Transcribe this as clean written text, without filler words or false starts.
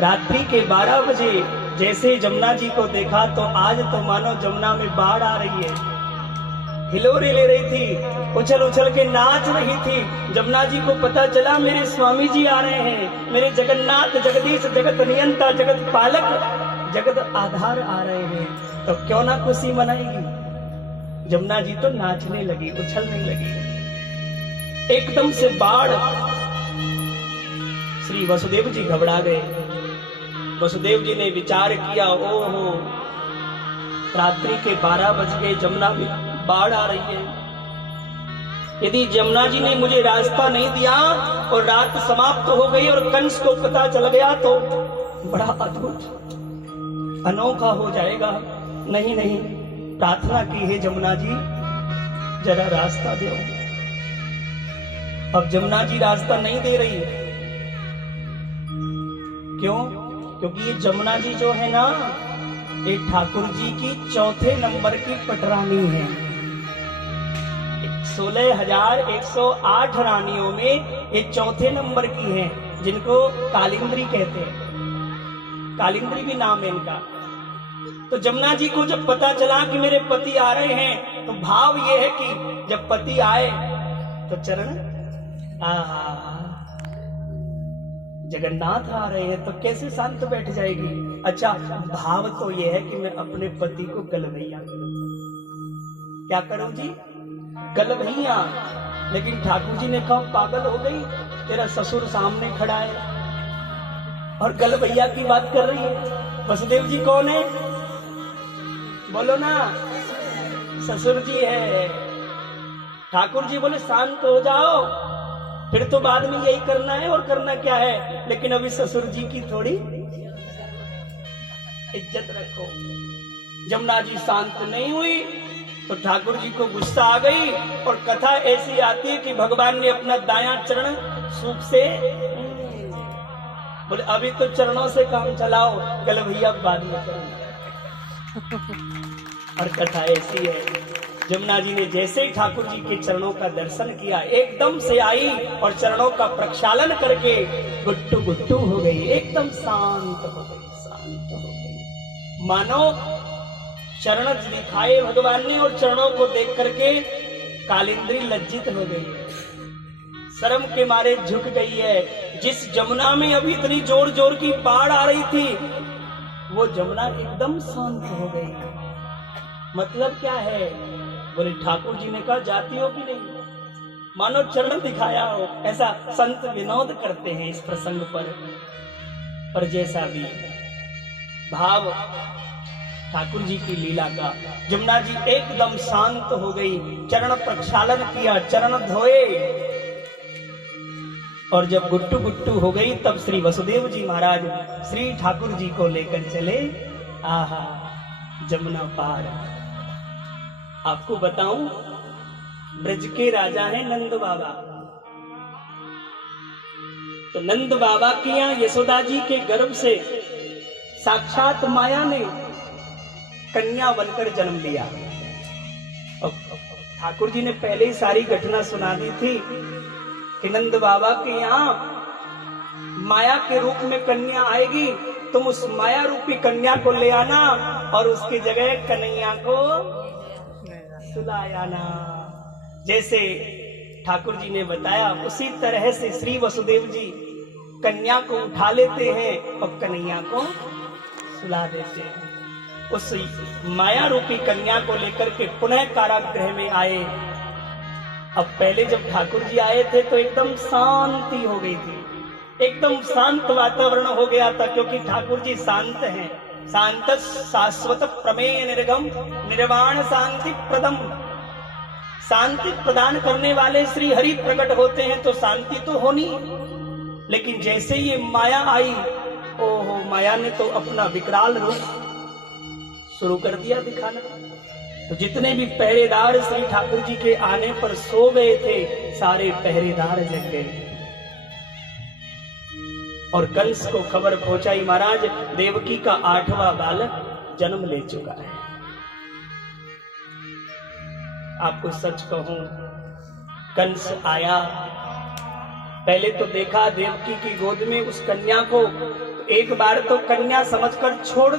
रात्रि के 12 बजे जैसे जमुना जी को देखा तो आज तो मानो जमुना में बाढ़ आ रही है। हिलोरे ले रही थी, उछल उछल के नाच रही थी। जमुना जी को पता चला मेरे स्वामी जी आ रहे हैं, मेरे जगन्नाथ जगदीश जगत नियंता जगत पालक जगत आधार आ रहे हैं, तो क्यों ना खुशी मनाएगी। जमुना जी तो नाचने लगी, उछलने लगी। एकदम से बाढ़, श्री वसुदेव जी घबरा गए। वसुदेव जी ने विचार किया, ओहो रात्रि के 12 बज गए, जमुना में बाढ़ आ रही है। यदि जमुना जी ने मुझे रास्ता नहीं दिया और रात समाप्त हो गई और कंस को पता चल गया तो बड़ा अद्भुत अनोखा हो जाएगा। नहीं नहीं, प्रार्थना की है जमुना जी जरा रास्ता दो। अब जमुना जी रास्ता नहीं दे रही। क्यों? क्योंकि ये जमुना जी जो है ना, ये ठाकुर जी की चौथे नंबर की पटरानी है। 16,108 रानियों में ये चौथे नंबर की हैं, जिनको कालिंद्री कहते हैं। कालिंद्री भी नाम है इनका। तो जमुना जी को जब पता चला कि मेरे पति आ रहे हैं, तो भाव ये है कि जब पति आए तो चरण जगन्नाथ आ रहे हैं तो कैसे शांत बैठ जाएगी। अच्छा, भाव तो ये है कि मैं अपने पति को गलवैया करूं। क्या करूं जी? गलवैया। लेकिन ठाकुर जी ने कहा पागल हो गई, तेरा ससुर सामने खड़ा है और गलवैया की बात कर रही है। वसुदेव जी कौन है? बोलो ना। ससुर जी है। ठाकुर जी बोले शांत हो जाओ, फिर तो बाद में यही करना है। और करना क्या है? लेकिन अभी ससुर जी की थोड़ी इज्जत रखो। जमुना जी शांत नहीं हुई तो ठाकुर जी को गुस्सा आ गई और कथा ऐसी आती है कि भगवान ने अपना दायां चरण सूप से बोले अभी तो चरणों से काम चलाओ, गलवैया बाद में करो। और कथा ऐसी है, जमुना जी ने जैसे ही ठाकुर जी के चरणों का दर्शन किया, एकदम से आई और चरणों का प्रक्षालन करके गुट्टू गुट्टू हो गई, एकदम शांत हो गई, शांत हो गई। मानो चरण दिखाए भगवान ने और चरणों को देख करके कालिंद्री लज्जित हो गई है, शर्म के मारे झुक गई है। जिस जमुना में अभी इतनी जोर जोर की बाढ़ आ रही थी, वो जमुना एकदम शांत हो गई। मतलब क्या है? बोले ठाकुर जी ने कहा जाती हो कि नहीं, मानो चरण दिखाया हो। ऐसा संत विनोद करते हैं इस प्रसंग पर जैसा भी भाव ठाकुर जी की लीला का। जमुना जी एकदम शांत हो गई, चरण प्रक्षालन किया, चरण धोए और जब गुट्टू गुट्टू हो गई तब श्री वसुदेव जी महाराज श्री ठाकुर जी को लेकर चले। आहा, जमुना पार। आपको बताऊं, ब्रज के राजा हैं नंद बाबा। तो नंद बाबा के यहाँ यशोदा जी के गर्भ से साक्षात माया ने कन्या बनकर जन्म लिया। ठाकुर जी ने पहले ही सारी घटना सुना दी थी कि नंद बाबा के यहाँ माया के रूप में कन्या आएगी, तुम उस माया रूपी कन्या को ले आना और उसकी जगह कन्हैया को सुलाया ना। जैसे ठाकुर जी ने बताया उसी तरह से श्री वसुदेव जी कन्या को उठा लेते हैं और कन्हैया को सुला देते हैं। उस माया रूपी कन्या को लेकर के पुनः कारागृह में आए। अब पहले जब ठाकुर जी आए थे तो एकदम शांति हो गई थी, एकदम शांत वातावरण हो गया था, क्योंकि ठाकुर जी शांत हैं। शांत शाश्वत प्रमेय निर्गम निर्वाण शांति प्रदम। शांति प्रदान करने वाले श्री हरि प्रकट होते हैं तो शांति तो होनी। लेकिन जैसे ये माया आई, ओहो, माया ने तो अपना विकराल रूप शुरू कर दिया दिखाना। तो जितने भी पहरेदार श्री ठाकुर जी के आने पर सो गए थे, सारे पहरेदार जग गए। और कंस को खबर पहुंचाई, महाराज देवकी का 8वां बालक जन्म ले चुका है। आपको सच कहूं, कंस आया, पहले तो देखा देवकी की गोद में उस कन्या को, तो एक बार तो कन्या समझकर छोड़